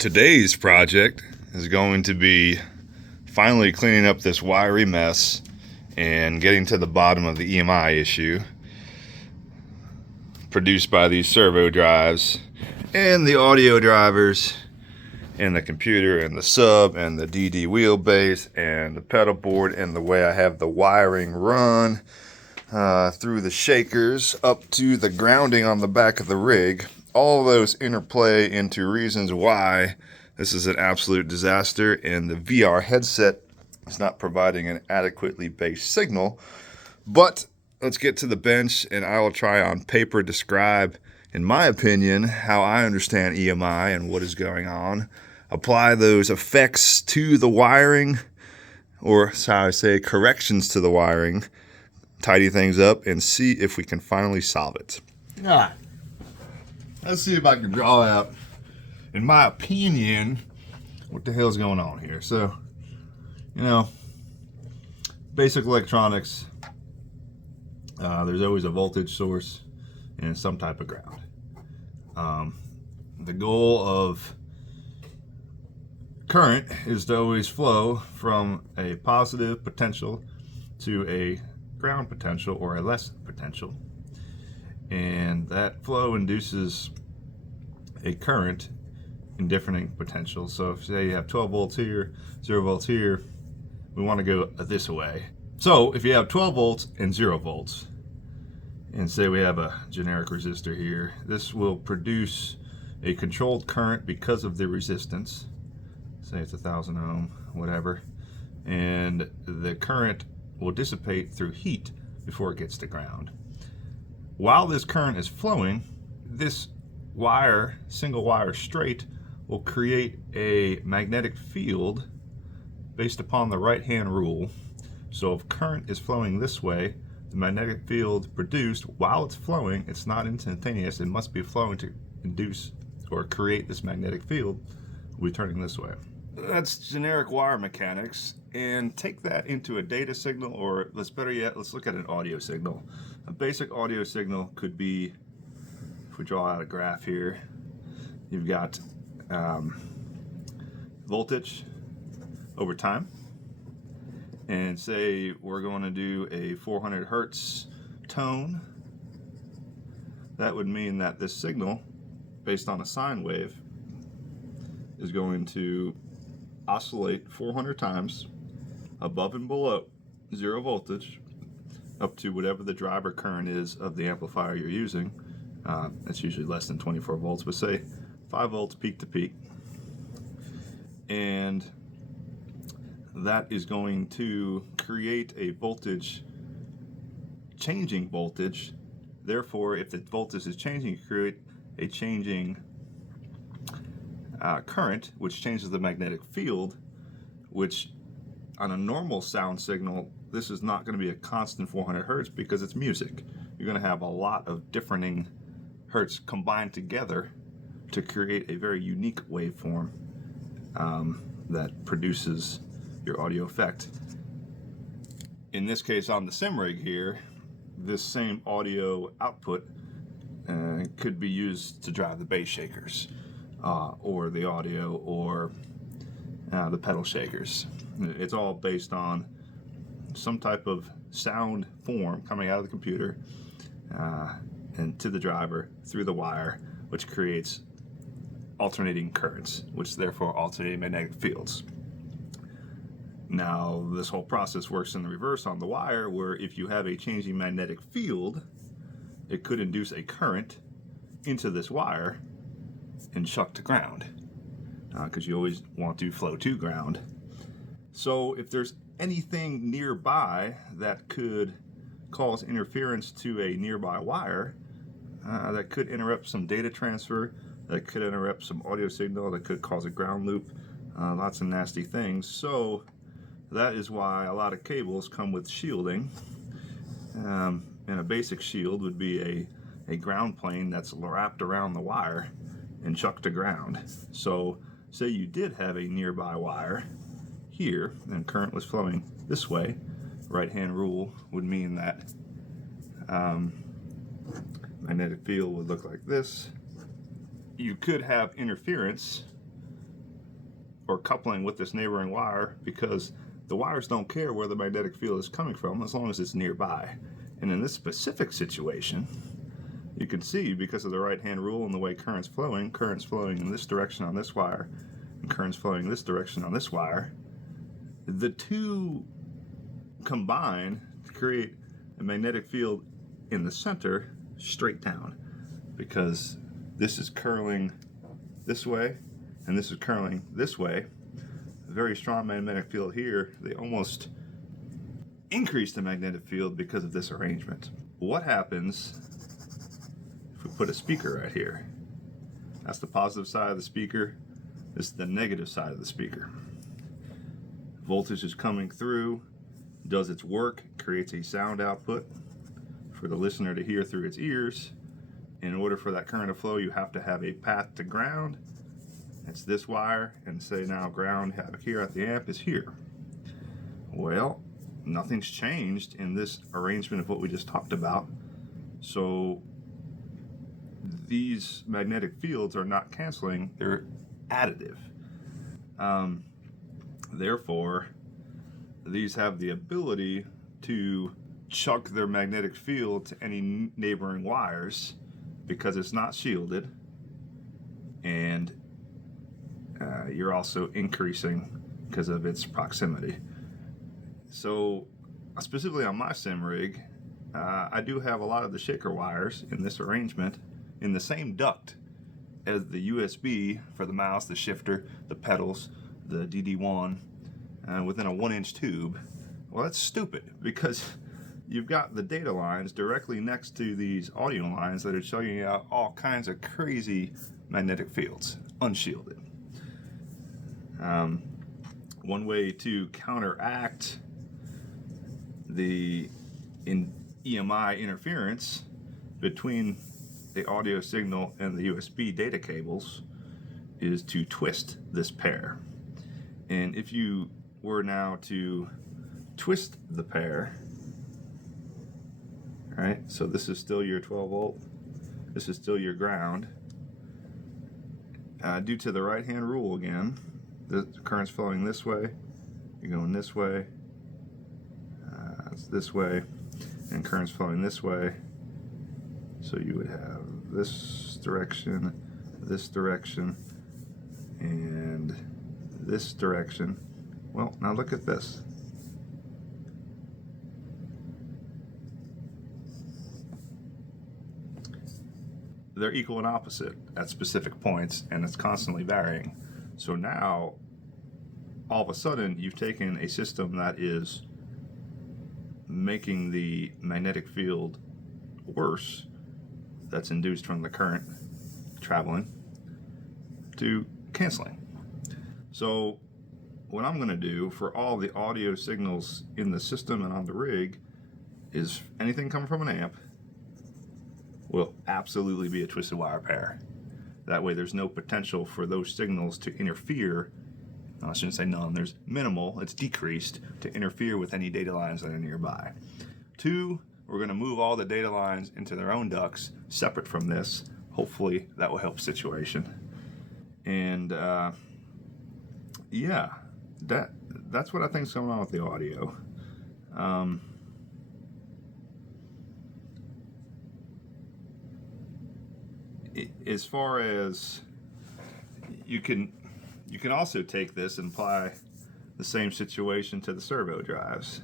Today's project is going to be finally cleaning up this wiry mess and getting to the bottom of the EMI issue produced by these servo drives and the audio drivers and the computer and the sub and the DD wheelbase and the pedal board and the way I have the wiring run through the shakers up to the grounding on the back of the rig. All of those interplay into reasons why this is an absolute disaster and the VR headset is not providing an adequately based signal. But let's get to the bench and I will try on paper describe, in my opinion, how I understand EMI and what is going on. Apply those effects to the wiring, or how I say, corrections to the wiring, tidy things up, and see if we can finally solve it. All right. Let's see if I can draw out, in my opinion, what the hell's going on here. So, basic electronics, there's always a voltage source and some type of ground. The goal of current is to always flow from a positive potential to a ground potential or a less potential. And that flow induces a current in different potentials. So if say you have 12 volts here, 0 volts here, we want to go this way. So if you have 12 volts and 0 volts, and say we have a generic resistor here, this will produce a controlled current because of the resistance. Say it's 1,000 ohm, whatever. And the current will dissipate through heat before it gets to ground. While this current is flowing, this wire, single wire straight, will create a magnetic field based upon the right-hand rule. So if current is flowing this way, the magnetic field produced while it's flowing, it's not instantaneous, it must be flowing to induce or create this magnetic field, will be turning this way. That's generic wire mechanics, and take that into a data signal, or better yet, let's look at an audio signal. A basic audio signal could be, if we draw out a graph here, you've got voltage over time, and say we're going to do a 400 hertz tone. That would mean that this signal, based on a sine wave, is going to oscillate 400 times above and below 0 voltage up to whatever the driver current is of the amplifier you're using. It's usually less than 24 volts, but say 5 volts peak to peak. And that is going to create a voltage, changing voltage. Therefore, if the voltage is changing, you create a changing current, which changes the magnetic field, which on a normal sound signal, this is not going to be a constant 400 hertz because it's music. You're going to have a lot of differing hertz combined together to create a very unique waveform that produces your audio effect. In this case, on the SimRig here, this same audio output could be used to drive the bass shakers, or the audio, or the pedal shakers. It's all based on some type of sound form coming out of the computer and to the driver through the wire, which creates alternating currents, which therefore alternating magnetic fields. Now, this whole process works in the reverse on the wire, where if you have a changing magnetic field, it could induce a current into this wire and chuck to ground, because you always want to flow to ground. So if there's anything nearby that could cause interference to a nearby wire, that could interrupt some data transfer, that could interrupt some audio signal, that could cause a ground loop, lots of nasty things. So that is why a lot of cables come with shielding, and a basic shield would be a ground plane that's wrapped around the wire and chucked to ground. So say you did have a nearby wire here and current was flowing this way, right hand rule would mean that magnetic field would look like this. You could have interference or coupling with this neighboring wire, because the wires don't care where the magnetic field is coming from as long as it's nearby. And in this specific situation, you can see, because of the right-hand rule and the way current's flowing in this direction on this wire, and current's flowing in this direction on this wire, the two combine to create a magnetic field in the center straight down, because this is curling this way and this is curling this way. A very strong magnetic field here. They almost increase the magnetic field because of this arrangement. What happens if we put a speaker right here? That's the positive side of the speaker. This is the negative side of the speaker. Voltage is coming through, does its work, creates a sound output for the listener to hear through its ears. In order for that current to flow, you have to have a path to ground. It's this wire, and say now ground here at the amp is here. Well, nothing's changed in this arrangement of what we just talked about. So these magnetic fields are not canceling, they're additive. Therefore, these have the ability to chuck their magnetic field to any neighboring wires because it's not shielded, and you're also increasing because of its proximity. So specifically on my SimRig, I do have a lot of the shaker wires in this arrangement in the same duct as the USB for the mouse, the shifter, the pedals, the DD1, within a 1-inch tube. Well, that's stupid, because you've got the data lines directly next to these audio lines that are showing you out all kinds of crazy magnetic fields, unshielded. One way to counteract the EMI interference between the audio signal and the USB data cables is to twist this pair. And if you were now to twist the pair, right, so this is still your 12 volt, this is still your ground. Due to the right hand rule again, the current's flowing this way, you're going this way, it's this way, and current's flowing this way. So you would have this direction, and this direction. Well, now look at this. They're equal and opposite at specific points, and it's constantly varying. So now, all of a sudden, you've taken a system that is making the magnetic field worse that's induced from the current traveling to canceling. So what I'm going to do for all the audio signals in the system and on the rig is anything coming from an amp will absolutely be a twisted wire pair. That way there's no potential for those signals to interfere. I shouldn't say none, there's minimal, it's decreased, to interfere with any data lines that are nearby. 2, we're going to move all the data lines into their own ducts, separate from this. Hopefully that will help the situation. And yeah, that's what I think is going on with the audio. As far as you can also take this and apply the same situation to the servo drives.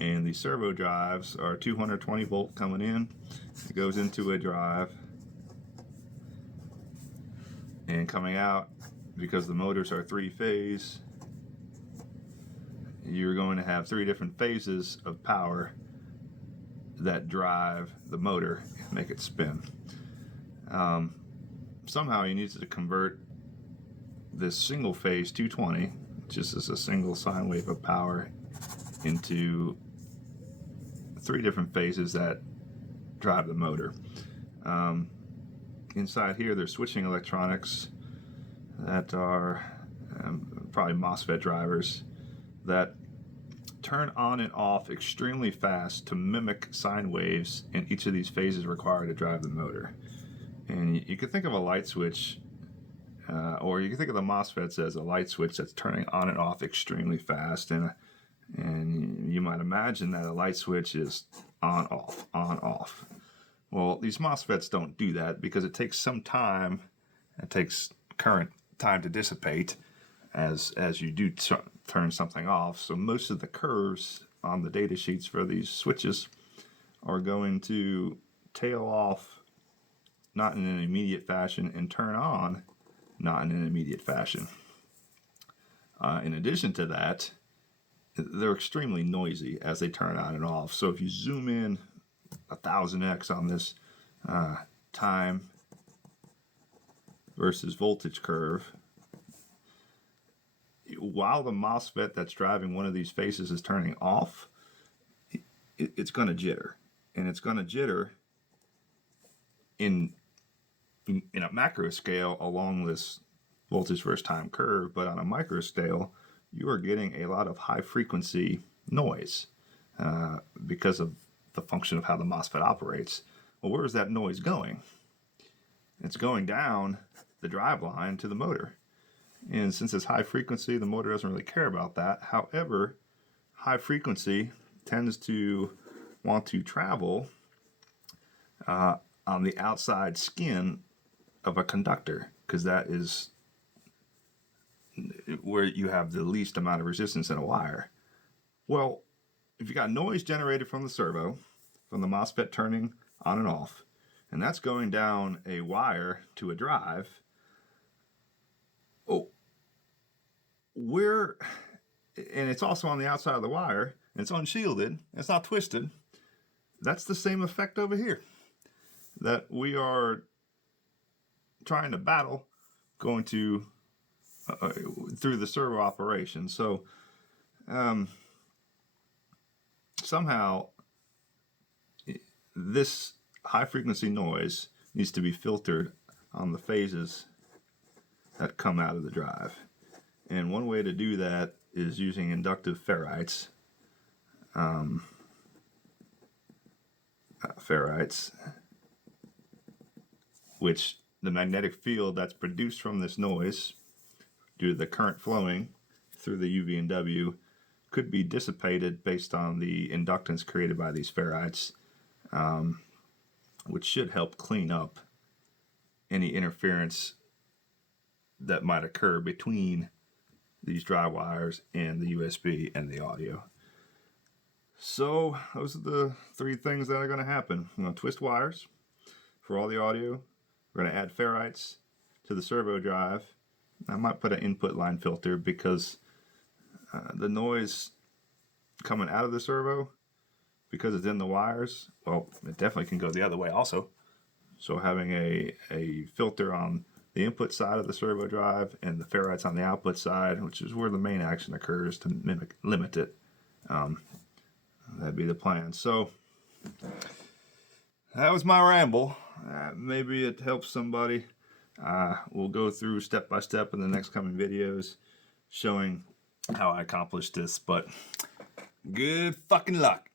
And the servo drives are 220 volt coming in. It goes into a drive, and coming out, because the motors are 3-phase, you're going to have 3 different phases of power that drive the motor and make it spin. Somehow you need to convert this single phase 220, just as a single sine wave of power, into 3 different phases that drive the motor. Inside here there's switching electronics that are probably MOSFET drivers that turn on and off extremely fast to mimic sine waves in each of these phases required to drive the motor. And you could think of a light switch Or you can think of the MOSFETs as a light switch that's turning on and off extremely fast. And you might imagine that a light switch is on, off, on, off. Well, these MOSFETs don't do that because it takes some time. It takes current time to dissipate as you do turn something off. So most of the curves on the data sheets for these switches are going to tail off not in an immediate fashion and turn on not in an immediate fashion. In addition to that, they're extremely noisy as they turn on and off. So if you zoom in 1000x on this time versus voltage curve, while the MOSFET that's driving one of these phases is turning off, it's going to jitter. And it's going to jitter in a macro scale along this voltage versus time curve, but on a micro scale, you are getting a lot of high frequency noise because of the function of how the MOSFET operates. Well, where is that noise going? It's going down the drive line to the motor. And since it's high frequency, the motor doesn't really care about that. However, high frequency tends to want to travel on the outside skin of a conductor, because that is where you have the least amount of resistance in a wire. Well, if you got noise generated from the servo, from the MOSFET turning on and off, and that's going down a wire to a drive, and it's also on the outside of the wire, and it's unshielded, it's not twisted, that's the same effect over here that we are trying to battle going to through the servo operation. So somehow this high frequency noise needs to be filtered on the phases that come out of the drive. And one way to do that is using inductive ferrites. Which the magnetic field that's produced from this noise due to the current flowing through the UV and W could be dissipated based on the inductance created by these ferrites, which should help clean up any interference that might occur between these drive wires and the USB and the audio. So those are the three things that are going to happen. I'm going to twist wires for all the audio. We're going to add ferrites to the servo drive. I might put an input line filter because the noise coming out of the servo, because it's in the wires, well, it definitely can go the other way also. So having a filter on the input side of the servo drive and the ferrites on the output side, which is where the main action occurs, to limit it. That'd be the plan. So that was my ramble. Maybe it helps somebody. We'll go through step by step in the next coming videos showing how I accomplished this, but good fucking luck.